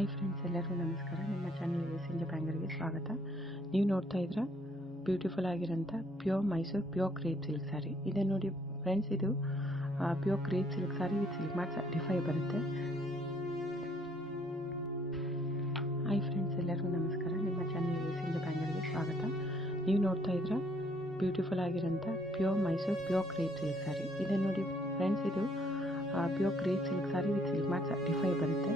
Hi friends, ಎಲ್ಲರಿಗೂ ನಮಸ್ಕಾರ. ನಿಮ್ಮ ಚಾನಲ್ಗೆ ಸಂಜೆ ಬ್ಯಾಂಗರ್ಗೆ ಸ್ವಾಗತ. ನೀವು ನೋಡ್ತಾ ಇದ್ರ ಬ್ಯೂಟಿಫುಲ್ ಆಗಿರೋಂಥ pure Mysuru pure crepe silk sari ಇದೆ ನೋಡಿ ಫ್ರೆಂಡ್ಸ್. ಇದು pure crepe silk sari with silk mark certify ಬರುತ್ತೆ. ಹಾಯ್ ಫ್ರೆಂಡ್ಸ್, ಎಲ್ಲರಿಗೂ ನಮಸ್ಕಾರ. ನಿಮ್ಮ ಚಾನಲ್ಗೆ ಸಂಜೆ ಬ್ಯಾಂಗರ್ಗೆ ಸ್ವಾಗತ. ನೀವು ನೋಡ್ತಾ ಇದ್ರ ಬ್ಯೂಟಿಫುಲ್ ಆಗಿರೋಂಥ pure Mysuru pure crepe silk sari ಇದೆ ನೋಡಿ ಫ್ರೆಂಡ್ಸ್. ಇದು pure crepe silk sari with silk mark certify ಬರುತ್ತೆ.